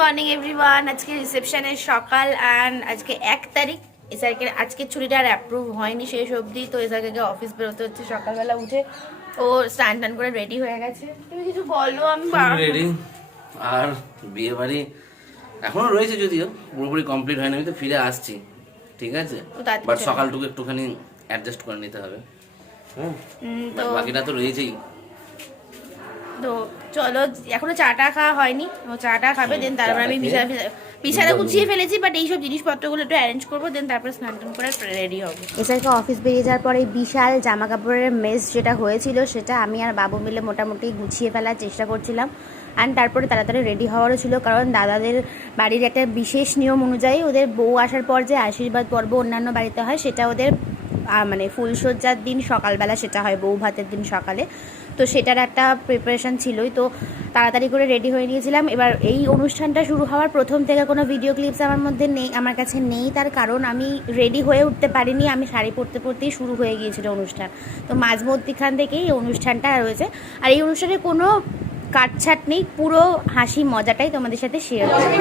Morning everyone. আজকে রিসেপশনের সকাল and আজকে 1 তারিখ। এসআরকে আজকে ছুটিটা আর অ্যাপ্রুভ হয়নি শেষ অবধি, তো এসআরকে অফিস বেরোতে হচ্ছে। সকালবেলা উঠে ও স্নান টান করে রেডি হয়ে গেছে। তুমি কিছু বলো। আমি রেডি। আর বিয়ে বাড়ি এখনো রয়েছে, যদিও পুরোপুরি কমপ্লিট হয়নি। আমি তো ফিরে আসছি, ঠিক আছে, বাট সকালটুকু একটুখানি অ্যাডজাস্ট করে নিতে হবে। তো বাকিটা তো রয়েছেই। তো চলো, এখনো চাটা খাওয়া হয়নি, ও চাটা খাবে, দেন তারপর আমি বিছানা গুছিয়ে ফেলেছি, বাট এইসব জিনিসপত্রগুলো একটু অ্যারেঞ্জ করবো, দেন তারপরে স্নান টান করে রেডি হবো। এসআরকে অফিস বেরিয়ে যাওয়ার পরে বিশাল জামা কাপড়ের মেস যেটা হয়েছিল সেটা আমি আর বাবু মিলে মোটামুটি গুছিয়ে ফেলার চেষ্টা করছিলাম। অ্যান্ড তারপরে তাড়াতাড়ি রেডি হওয়ারও ছিল, কারণ দাদাদের বাড়ির একটা বিশেষ নিয়ম অনুযায়ী ওদের বউ আসার পর যে আশীর্বাদ পর্ব অন্যান্য বাড়িতে হয় সেটা ওদের মানে ফুলসজ্জার দিন সকালবেলা সেটা হয়, বউ ভাতের দিন সকালে। তো সেটার একটা প্রিপারেশান ছিলই, তো তাড়াতাড়ি করে রেডি হয়ে নিয়েছিলাম। এবার এই অনুষ্ঠানটা শুরু হওয়ার প্রথম থেকে কোনো ভিডিও ক্লিপস আমার মধ্যে নেই, আমার কাছে নেই। তার কারণ আমি রেডি হয়ে উঠতে পারিনি, আমি শাড়ি পরতে পরতেই শুরু হয়ে গিয়েছিল অনুষ্ঠান। তো মাঝমধ্যিখান থেকেই এই অনুষ্ঠানটা রয়েছে। আর এই অনুষ্ঠানে কোনো কাটছাট নেই, পুরো হাসি মজাটাই তোমাদের সাথে শেয়ার করছি।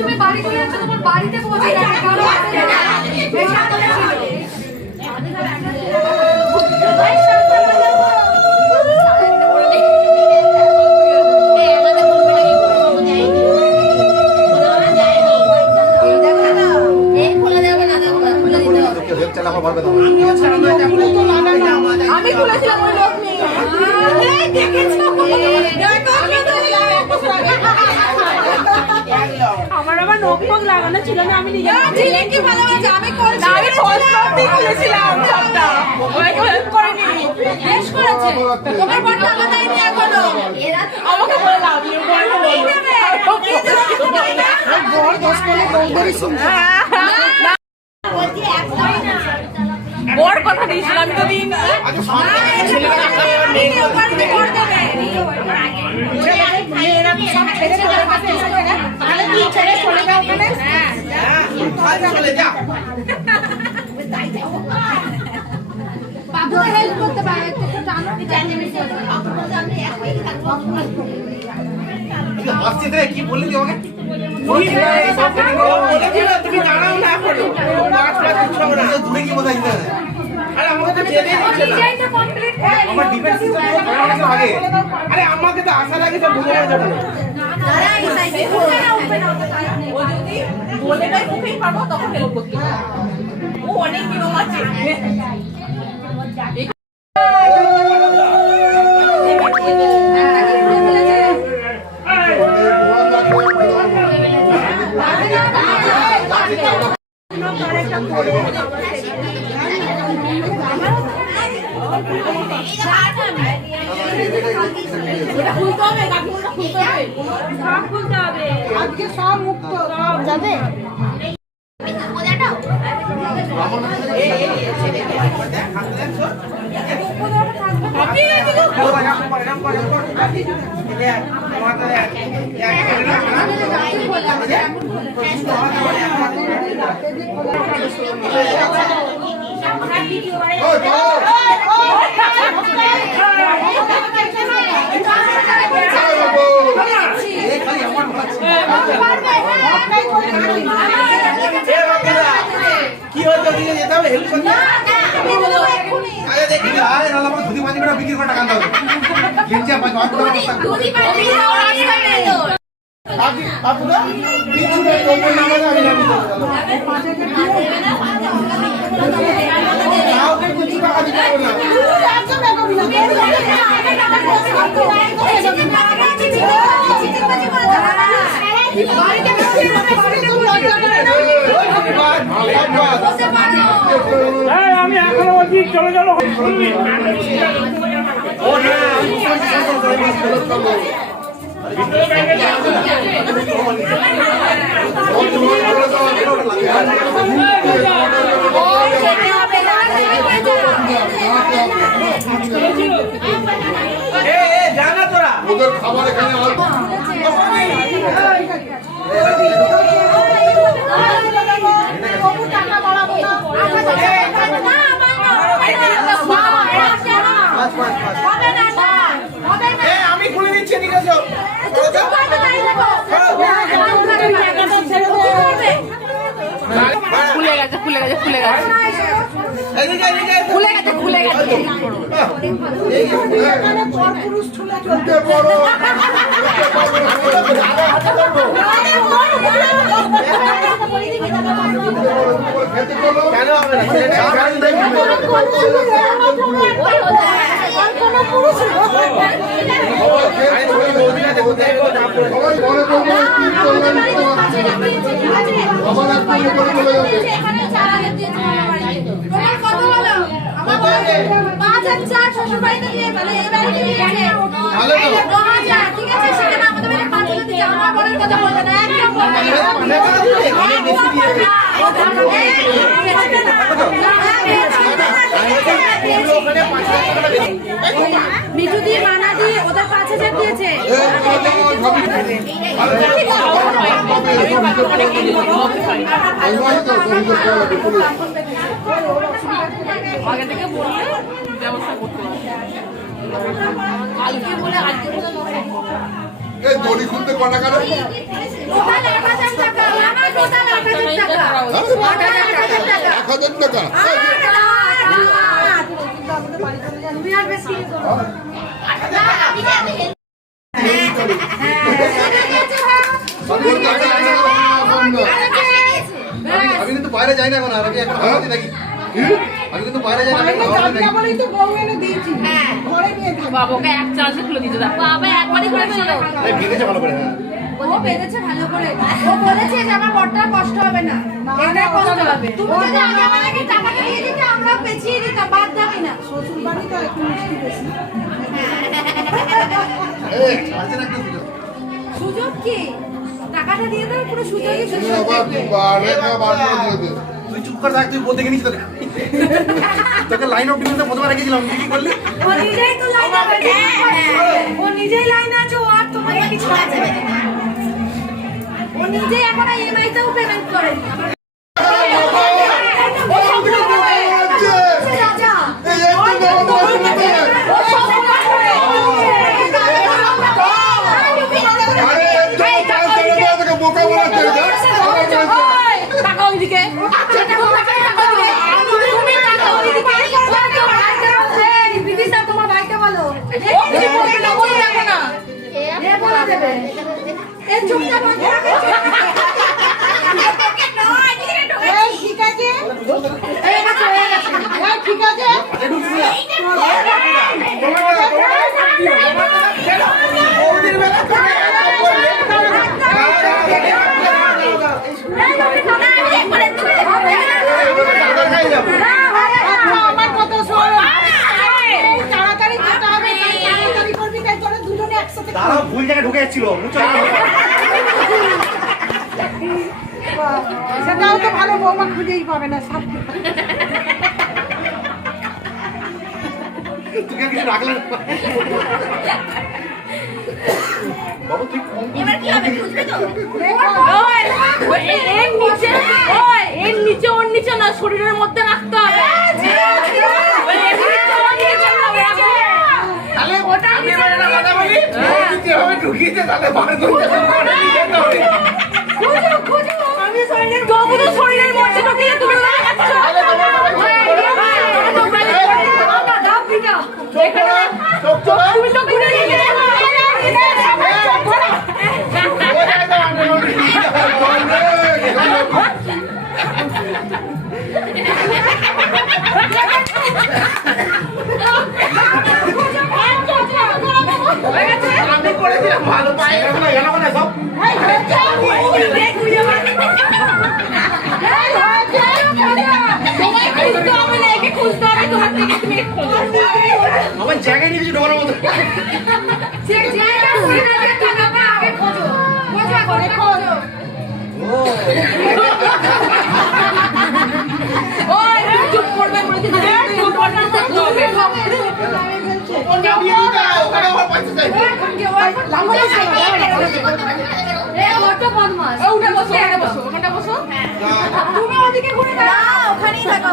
তুমি বাড়ি চলে যাচ্ছ, তোমার বাড়িতে পৌঁছে আমি খুলেছিলাম, ওই লোক নেই। আমার আবার নখ ফক লাগানো ছিল না, আমি নিজে কি ভালো আছে। আমি খুলেছিলাম সবটা, হেল্প করিনি। বেশ করেছে, তোমার বড় টাকা দেয়নি এখনো। আমাকে বলে লাভ নেই, বড় দোষ করে বলদেরই শুনতে। বড় কথা দিয়েছিলাম, আমি তো দিন বাবুকে হেল্প করতে পারে। কি বললি আমাকে? তুমি জানাও না এখনো, দূরে কি বোঝাই না। আরে আমাকে তো জেনে আমার ডিফেন্স সিস্টেম আগে। আরে আমাকে তো আসার আগে সব বুঝে যাবে। ও যদি বলে দেয় মুখেই পারবো, তখন হেল্প করতে হবে। ও অনেক নিয়ম আছে। আজকে সব মুক্ত যাবে। কি হয়েছে? যেতে হবে হেল্প করতে। আরে দেখি আয় না আমাকে ধুতি পাঞ্জাবি করে বিক্রি করে টাকা দাও গেঞ্জি পাঁচ টাকা আপনি আপনারা কিছু না কোন নামে আমি না কাউকে কিছু টাকা দিতে হবে না আমি এখনো বলছি চলে চলো ও না জানা তোরা ওদের খাবার এখানে আমি খুলে দিচ্ছি ঠিক আছে খুলে গেছে খুলে গেছে খুলে গেছে খুলে গেছে খুলে গেছে কেন হবে মিঠু দিয়ে মানা দিয়ে ওদের 5,000 দিয়েছে আগে থেকে বললে ব্যবস্থা করতে কালকে বলে আজকে বলে এই দড়ি খুলতে ক টাকা রে? টোটাল 8,000 টাকা আমার টোটাল 8,000 টাকা 8,000 টাকা 1,000 টাকা তুমি আর বেশি আমি কিন্তু বাইরে যাই না এখন আর আমি এখন খাওয়াতে থাকি আমি কিন্তু বাইরে যাই না বাবাকে এক চান্সে খুলে দিতে দাও বাবা একবারই খুলে ফেলো ভেঙেছে ভালো করে হ্যাঁ ও পেরেছে ভালো করে ও বলেছে যে আমার বড়টা কষ্ট হবে না এটা কষ্ট হবে তুমি যদি আগে আমাকে টাকাটা দিয়ে দিতে আমরা পেছিয়ে দিতাম বাদ যাবে না শ্বশুর বাড়ি তো একটু মিষ্টি বেশি এই আছে না একটু সুযোগ কি টাকাটা দিয়ে দাও পুরো সুযোগই তুমি আবার বাড়ে না বার করে দিয়ে দে তুই চুপ করে থাক তুই বলতে গেছিস তোকে তোকে লাইন অফ ডিফেন্সে প্রথমে রেখেছিলাম তুই কি করলি ও নিজেই তো লাইন আছে ও নিজেই লাইন আছে ও আর তোমাকে কিছু আছে ও নিজেই এখন ইএমআই তেও পেমেন্ট করে বোকা বানাচ্ছে টাকা ওইদিকে তুমি টাকা ওইদিকে দিদি স্যার তোমার ভাইকে বলো ও কি বলবে না বলে দেখো না এ বলে দেবে এ চুপটা বন্ধ রাখো এই ঠিক আছে এই না চলে গেছে এই ঠিক আছে ওদের বেলা করে আমার কত শোন তাড়াতাড়ি যেতে হবে তাড়াতাড়ি করবি তাই তোরা দুজনে একসাথে তারা ভুল জায়গায় ঢুকে যাচ্ছিল সেটাও তো ভালো বৌমা খুঁজেই পাবে না সব তুই কিছু রাখলে না বাবু তুই এবার কি হবে খুঁজবে তো এর নিচে ওর নিচে না শরীরের মধ্যে রাখতে হবে তাহলে ওটা আমি এবার একটা কথা বলি যেভাবে ঢুকিয়েছে তাহলে বার করতে হবে খুঁজো আমি শরীরের শরীরের মধ্যে ঢুকিয়ে তুমি তুমি তো ঘুরে গেলে আমি করেছিলাম ভালো পাই না গেল না সব আমার জায়গায় নিয়ে ঢোকানোর মতো চুপ করবে তুমি ওদিকে ঘুরে দাঁড়াও ওখানেই থাকো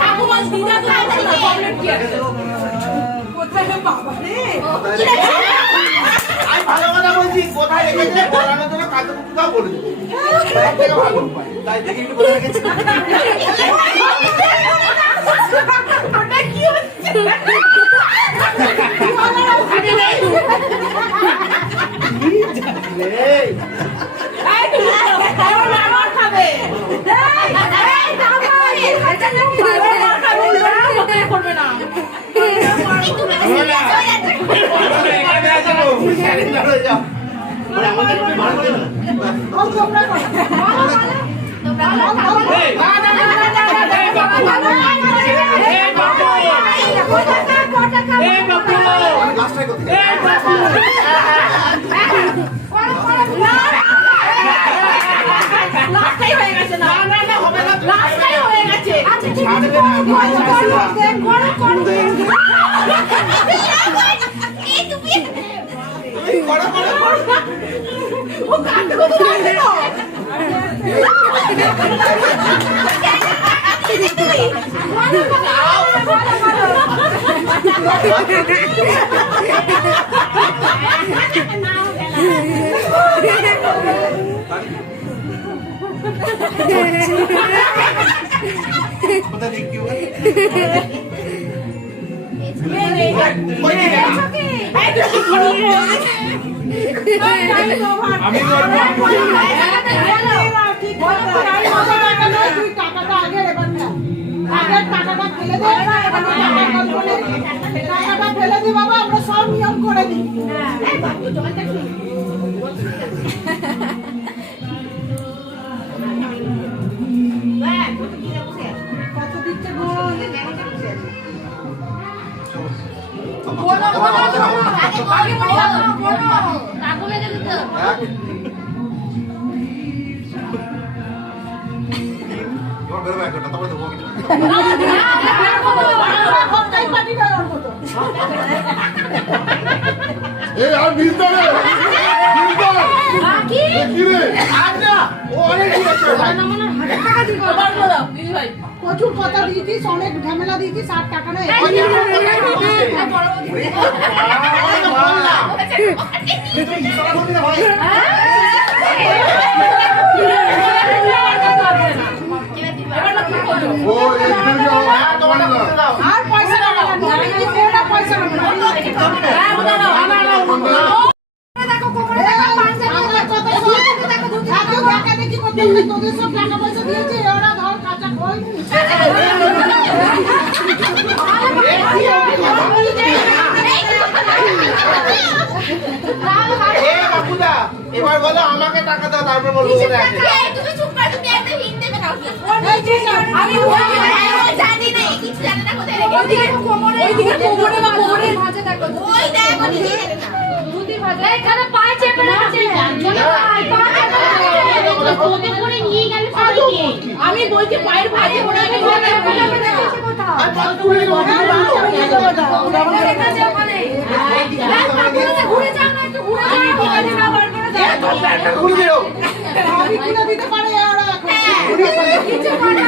ঠাকুমার দিদা তো কোথায় বাবা রে আমি ভালো কথা বলছি কোথায় রেখেছে বলানোর জন্য কাজে কুকুরটাও বলে দেবো তাই দেখি একটু বলে রেখেছি ওটা কি হচ্ছে করবে না লাস্টাই হয়ে গেছে না লাস্টাই হয়ে গেছে আচ্ছা ঠিক আছে ও কাটতে কত লাগছে টাকাটা আগে এবার না আগের টাকাটা ফেলে দে টাকাটা ফেলে দে বাবা আমরা সব নিয়ম করে দিই কত দিচ্ছে এই আর বিজটা রে কি রে প্রচুর কথা দিয়েছিস অনেক ঝামেলা দিয়েছিস 60 টাকা নেই ও একদিকে আর পয়সা না পয়সা দেখো কোমরে টাকা পাঁচে টাকা দেখি করতে তোদের সব টাকা পয়সা দিয়েছে ওরা ধর কাঁচা কই এবার বলো আমাকে টাকা দাও তারপর বলবো তুমি চুপ কর তুমি একটা হিন্ট দেবে না আমি জানি না কিছু জানি না কোথায় রেখে ওইদিকে কোমরে বা কোমরে ভাঁজে দেখো ওই দেখো নিজে দুটি ভাঁজে এখানে পায়ে চেপে রাখছে আমি বলছি পায়ের ভাঁজে ওরা ঘুরে যাও না একটু ঘুরে যাও আমি কিনে দিতে পারে ওরা কিছু করে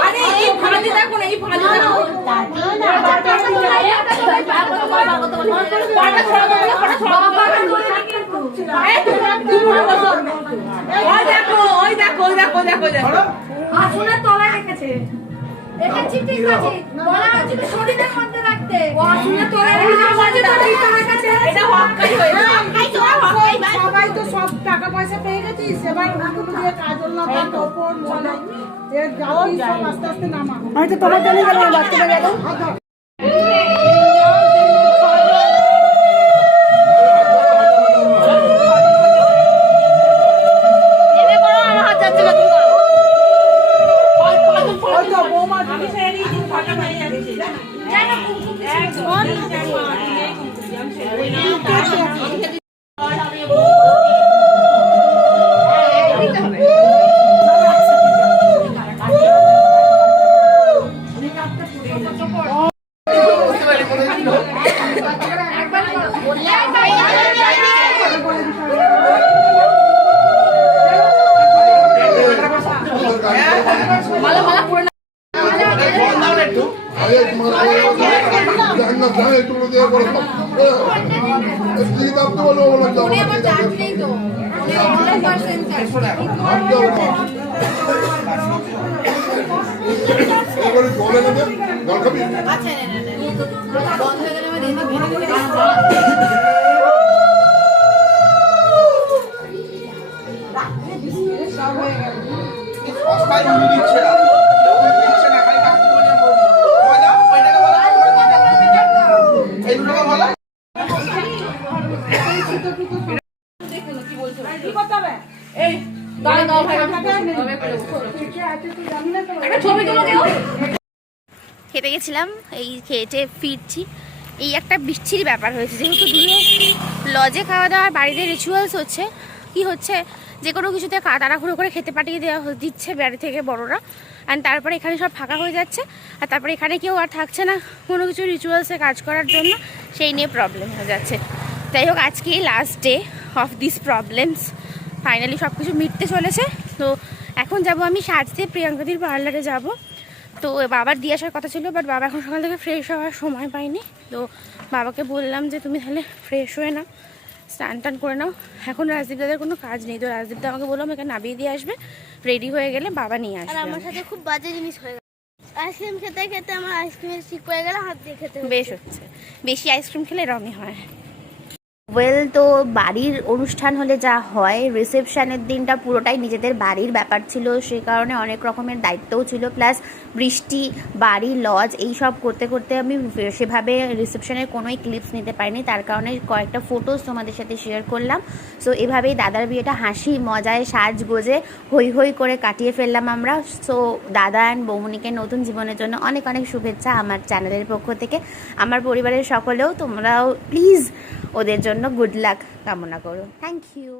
আরে এই ভাঁজে দেখো না এই ভাঁজে দেখো ওই দেখো আসলে তলায় রেখেছে এটা চিঠির কাছে বলা হয়েছিল শরীরের মধ্যে রাখতে ওয়াসিনা তোরে মাঝে তো টাকা কাছে এটা হক্কাই হয়েছে সবাই তো সব টাকা পয়সা পেয়ে গেছিস এবার ওগুলো দিয়ে কাজল না বা তপন বলে এর গাওয়াই সব আস্তে আস্তে নামা হয়তো তোমার জন্য গেল বাচ্চাটা গেল খেতে গেছিলাম, এই খেটে ফিরছি। এই একটা বিচ্ছিরি ব্যাপার হয়েছে, যেহেতু দুটো লজে খাওয়া দাওয়ার বাড়িতে রিচুয়ালস হচ্ছে, কি হচ্ছে যে কোনো কিছুতে তাড়াহুড়ো করে খেতে পাঠিয়ে দেওয়া দিচ্ছে বাড়ি থেকে বড়রা, অ্যান্ড তারপরে এখানে সব ফাঁকা হয়ে যাচ্ছে, আর তারপরে এখানে কেউ আর থাকছে না কোনো কিছু রিচুয়ালসে কাজ করার জন্য, সেই নিয়ে প্রবলেম হয়ে যাচ্ছে। যাই হোক, আজকেই last day of this problems, finally সব কিছু মিটতে চলেছে। তো এখন যাব আমি সাজতে, প্রিয়াঙ্কাদির পার্লারে যাব। তো বাবার দিয়ে আসার কথা ছিল, বাট বাবা এখন সকাল থেকে ফ্রেশ হওয়ার সময় পাইনি। তো বাবাকে বললাম যে তুমি তাহলে ফ্রেশ হয়ে নাও, স্নান টান করে নাও। এখন রাজদীপ দাদের কোনো কাজ নেই, তো রাজদীপ দা আমাকে বললাম এখানে নামিয়ে দিয়ে আসবে, রেডি হয়ে গেলে বাবা নিয়ে আর আসবে। আমার সাথে খুব বাজে জিনিস হয়ে গেল, আইসক্রিম খেতে খেতে আমার আইসক্রিমের ঠিক হয়ে গেল, হাত দিয়ে খেতে বেশ হচ্ছে, বেশি আইসক্রিম খেলে এরমই হয়। ওয়েল, তো বাড়ির অনুষ্ঠান হলে যা হয়, রিসেপশনের দিনটা পুরোটাই নিজেদের বাড়ির ব্যাপার ছিল, সে কারণে অনেক রকমের দায়িত্বও ছিল, প্লাস বৃষ্টি, বাড়ি, লজ এই সব করতে করতে আমি সেভাবে রিসেপশনের কোনোই ক্লিপস নিতে পারিনি, তার কারণে কয়েকটা ফটোস তোমাদের সাথে শেয়ার করলাম। সো এভাবেই দাদার বিয়েটা হাসি মজায় সাজগোজে হই হই করে কাটিয়ে ফেললাম আমরা। সো দাদা অ্যান্ড বৌমনিকে নতুন জীবনের জন্য অনেক অনেক শুভেচ্ছা আমার চ্যানেলের পক্ষ থেকে, আমার পরিবারের সকলেও তোমরাও প্লিজ ওদের জন্য গুড লাক কামনা করো। Thank you.